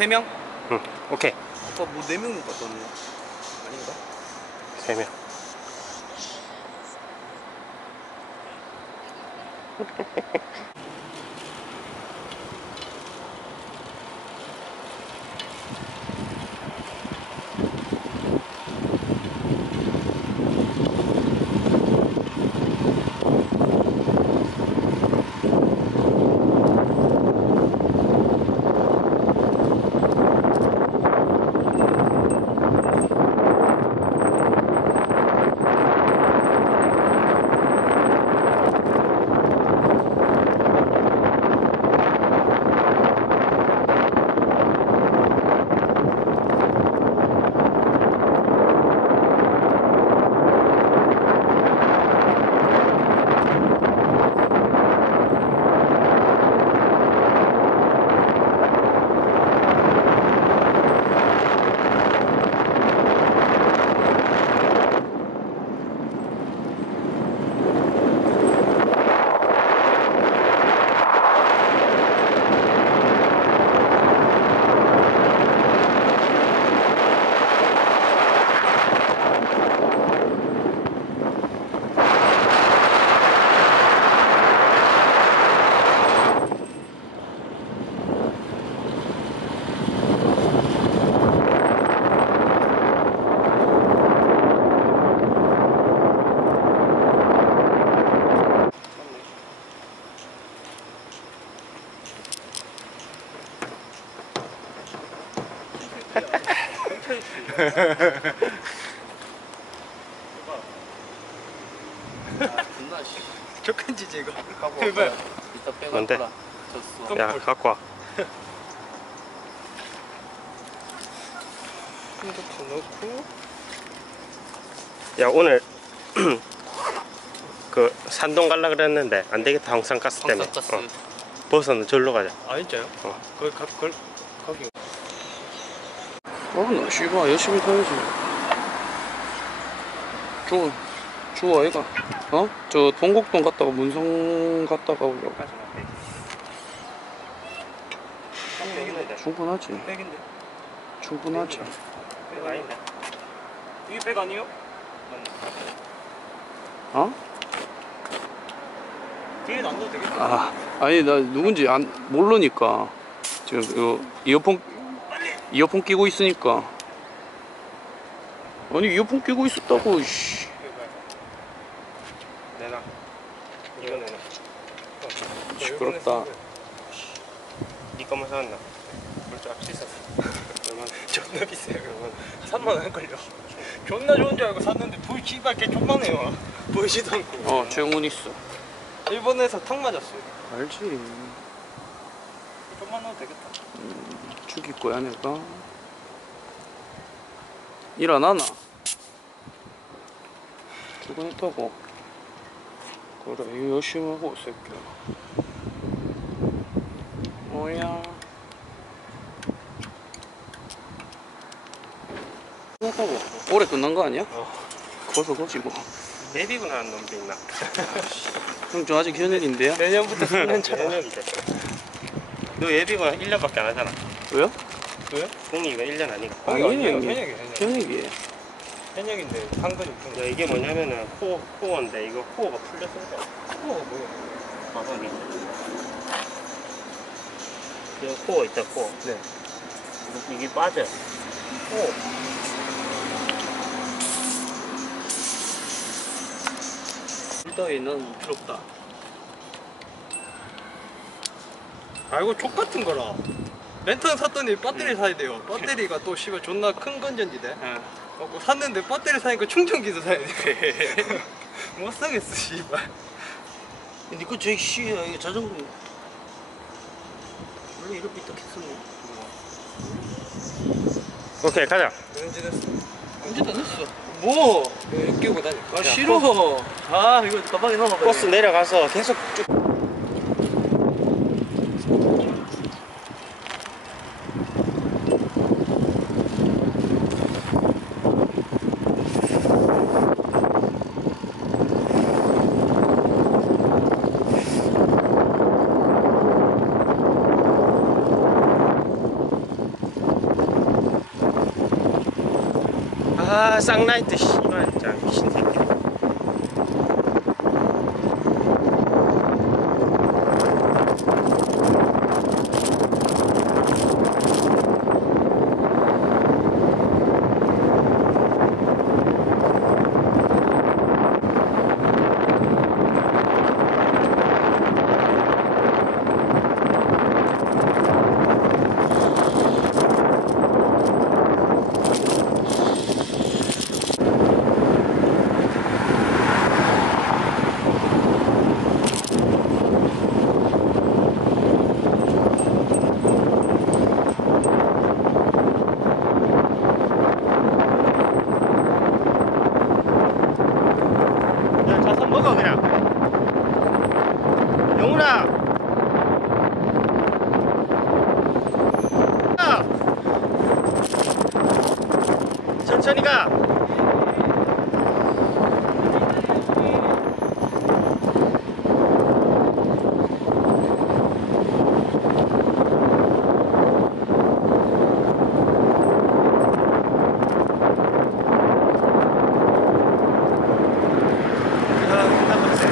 3명? 응, 오케이. 아까 뭐 4명 같던데. 아닌가? 3명. 존나 씨. 족한지 이거. 뭔데? 이따 빼갈거라. 졌어. 야, 갖고 와. 이렇게 넣고. 야, 오늘 그 산동 갈라 그랬는데 안 되겠다. 황산가스 때문에. 황산가스. 버섯은 절로 가자. 아 진짜요? 거기 거기. 나 씨발 열심히 타야지. 주워 얘가. 어? 저 동곡동 갔다가 문성 갔다가 오려고. 충분하지. 백인데. 충분하지. 백 아닌데. 이게 백 아니요? 어? 뒤에 안 넣어도 되겠다. 아, 아니 나 누군지 모르니까 지금 이거 이어폰 끼고 있으니까. 아니 이어폰 끼고 있었다고. 씨. 내놔. 이거 내놔. 시끄럽다. 니 거만 사왔나? 물좀 씻었어. 존나 비싸요. 3만 원 할걸요. 존나 좋은 줄 알고 샀는데 불 씨발 개 존만해요. 보이지도 않고. 주문 있어. 일본에서 탕 맞았어요. 알지. 좀만 넣어도 되겠다. 죽일 거야 내가. 일 안 하나? 출근했다고. 그래 이거 열심히 하고 이 새끼야. 뭐야? 끝났다고. 올해 끝난 거 아니야? 거서 거지 뭐. 예비군 하는 놈도 있나? 형 저 아직 현역인데요? 내년부터 3년 차. 현역이래. 너 예비군 1년밖에 안 하잖아. 왜요? 왜요? 공이가 1년 아니고. 현역이에요. 현역이에요. 현역인데 상근이 큰 거. 야, 이게 뭐냐면은 코어인데 이거 코어가 풀려서 그래. 코어가 뭐야? 봐봐 여기. 여기 코어 있다 코어. 네. 이게 빠져. 불더위는 필요 없다. 아 이거 족 같은 거라. 랜턴 샀더니 배터리 사야 돼요. 배터리가 또 씨발 존나 큰 건전지대. 샀는데 배터리 사니까 충전기도 사야 돼. 못 사겠어 씨발. 근데 그 저기 씨야 이게 자전거 원래 이렇게 삐딱했었네. 오케이 가자. 언제 됐어? 언제 다 됐어? 뭐? 끼고 다녀. 아 싫어. 아 이거 가방에 넣어봐. 버스 내려가서 계속 쭉. 아 쌍라이트 씨발 진짜 미친 새끼. 야, 자선 먹어 그냥. 영훈아. 아! 천천히 가. 아, 끝나버렸어.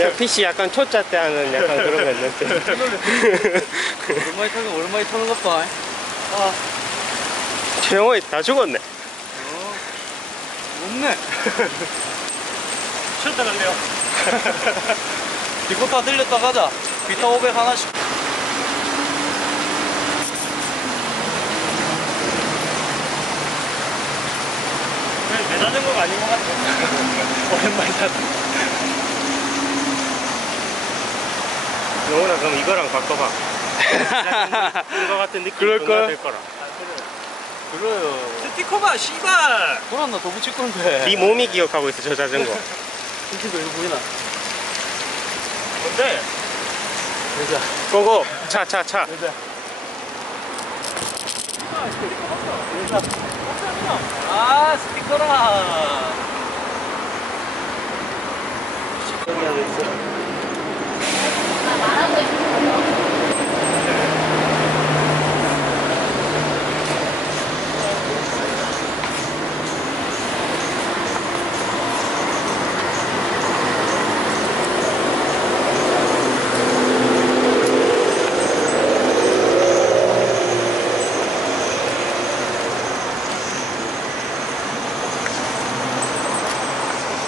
야 PC 약간 초짜 때 하는 약간 그런 거 있는데. 오랜만에 타는 것 봐. 최영호이 다 죽었네. 없네. 쉴때 갈래요? 디코타 들렸다 가자. 비타 500 하나씩. 내 자전거가 아닌 것 같아. 오랜만에 탔다. 영훈아 그럼 이거랑 바꿔봐. 이거 같은 느낌 그럴걸? 될 거라. 그래요. 스티커봐 씨발. 돌았나 더 붙일 건데. 네 몸이 기억하고 있어 저 자전거. 이거 이거 보이나? 뭔데? 여자. 고고 차. 아 스티커라.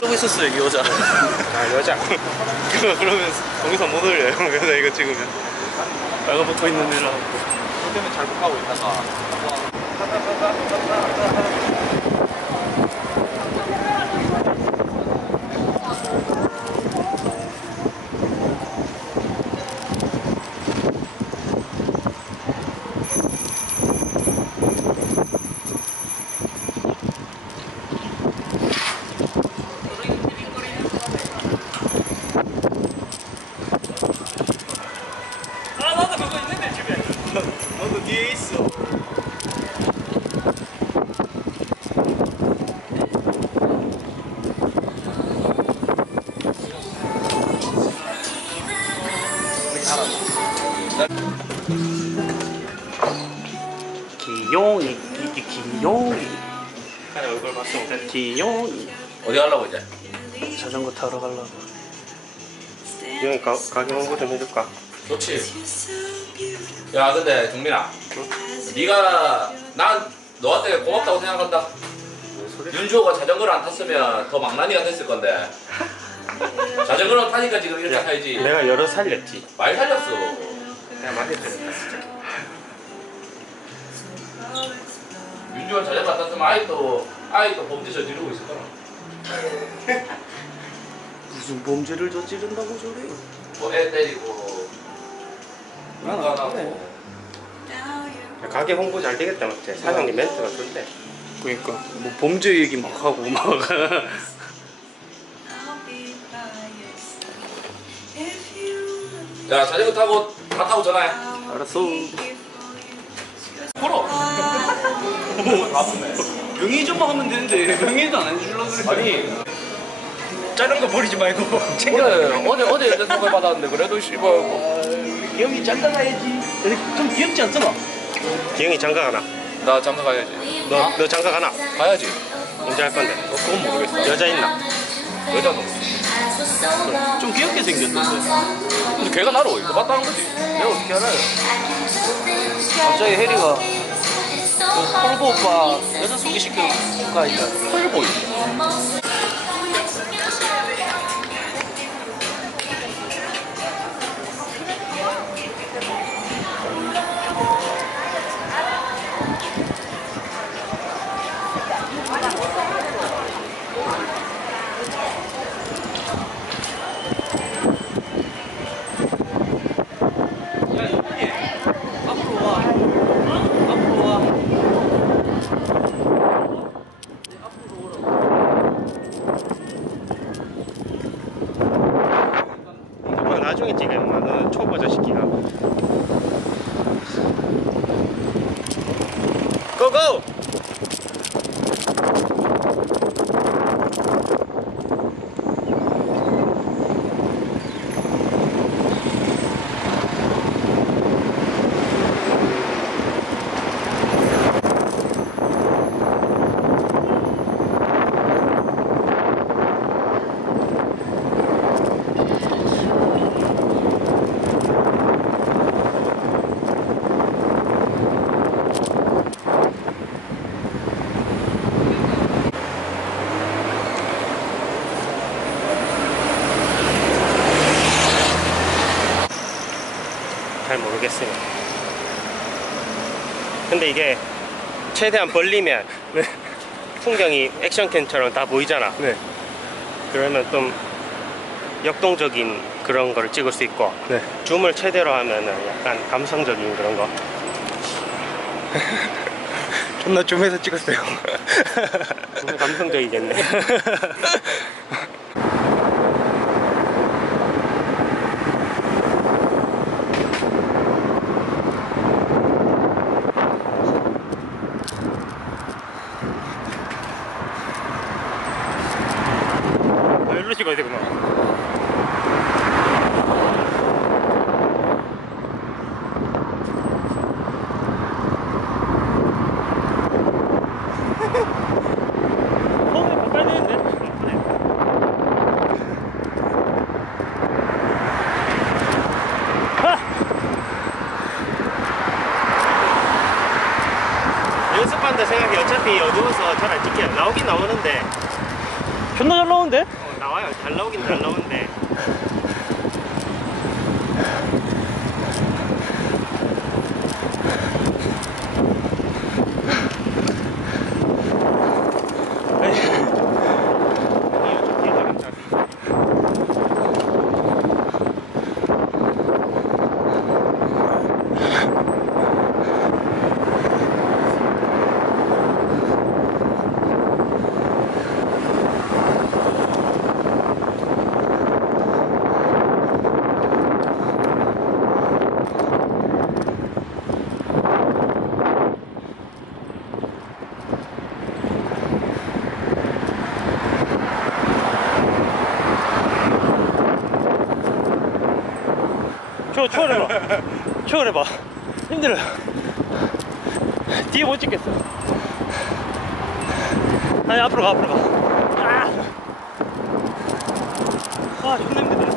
쓰고 있었어 여기 여자. 아 여자. 그러면 동영상 못 올려요. 여자 이거 찍으면. 빨간 붙어 있는 애라고. 그 때문에 잘못 가고 있다가. 나도 그거 있는데 집에. 너도 뒤에 있어. 기용이 기용이. 얼굴 봤으면 기용이. 어디 가려고 이제? 자전거 타러 가려고. 기용이 가게 홍보 좀 해줄까? 좋지. 야 근데 정민아, 네가 난 너한테 고맙다고 생각한다. 윤주호가 자전거를 안 탔으면 더 망나니가 됐을 건데 자전거를 타니까 지금 이렇게 타야지. 내가 여러 살렸지. 많이 살렸어. 내가 많이 살렸다 진짜. 윤주호 자전거 안 탔으면 아이도 범죄 저지르고 있을 거라. 무슨 범죄를 저지른다고 저래? 뭐 애 때리고 문간하고. 가게 홍보 잘 되겠다 맞지? 사장님 멘트가 좋대. 그러니까 뭐 범죄 얘기 막 하고 막. 야 자전거 타고 다 타고 전화해. 알았어. 걸어. 명의점만 하면 되는데 명의도 안 해주려고 그래. 아니 자전거 버리지 말고 그래 어제 연전 선물 받았는데 그래도 씨발 기영이 장가 가야지. 좀 귀엽지 않잖아. 기영이 장가 가나? 나 장가 가야지. 너 장가 가나? 가야지. 언제 할 건데? 그건 모르겠어. 여자 있나? 여자도. 좀 귀엽게 생겼던데. 근데 걔가 나를 어디서 봤다는 거지? 내가 어떻게 알아요? 갑자기 혜리가 그 콜보 오빠 여자 소개시켜가 있다. 헐보이. 앞으로 와. 앞으로 와. 오빠 나중에 찍어 임마. 너는 초보자 시키가. 고고! 모르겠습니다. 근데 이게 최대한 벌리면 네. 풍경이 액션캠처럼 다 보이잖아. 네. 그러면 좀 역동적인 그런 거를 찍을 수 있고, 네. 줌을 최대로 하면은 약간 감성적인 그런 거. 존나 줌해서 찍었어요. 정말 감성적이겠네. 일로 찍어야 되구나. 처음에 가까이 되는데? 연습한다 생각해. 어차피 어두워서 잘 안 찍혀요. 나오긴 나오는데, 존나 잘 나오는데? 나와요. 잘 나오긴 잘 나오는데. 초월해봐. 초월해봐. 힘들어요. 뒤에 못 찍겠어. 아니, 앞으로 가, 앞으로 가. 존나 힘들다.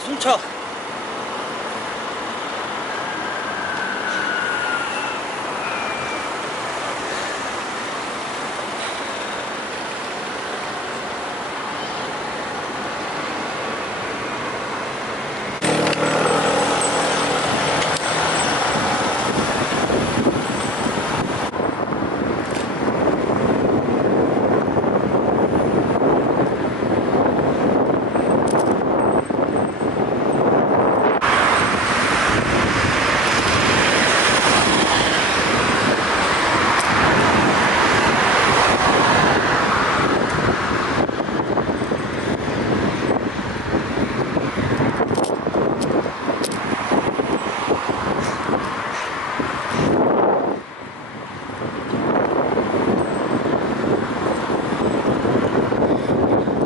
숨차.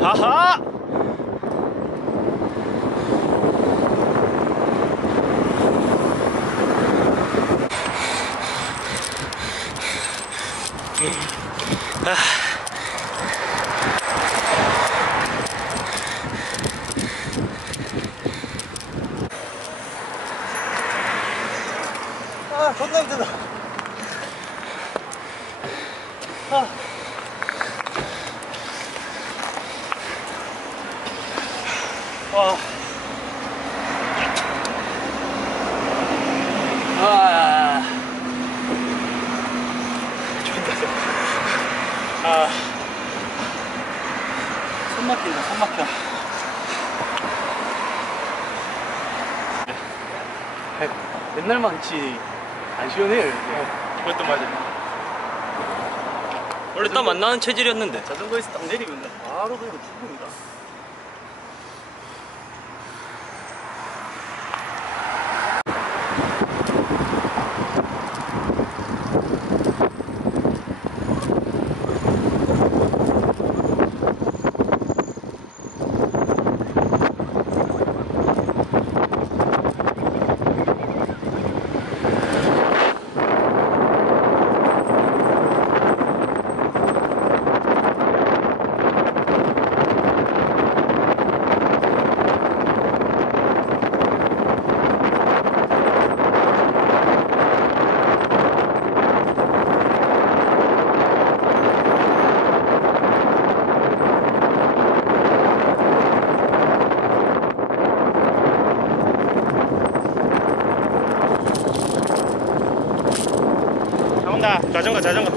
아하! 존나 힘들다. 와. 아. 손 막힌다, 손 막혀. 옛날만치 안 시원해요. 그것도 맞아. 원래 땀 안 나는 체질이었는데. 자전거에서 딱 내리면 바로 그냥 죽습니다. 자전거, 자전거.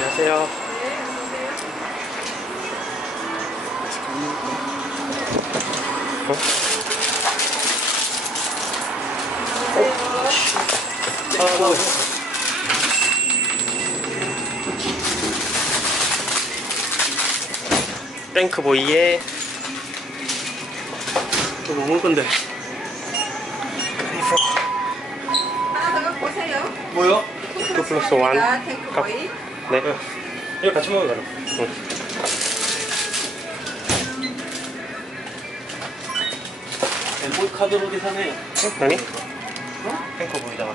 안녕하세요. 탱크보이에 또 먹을 건데. 하나 더 갖고 오세요. 뭐요? 2+1 탱크보이. 네. 이거 같이 먹어요, 그럼. 엠볼 카드로 계산해요. 아니? 탱크보이다가.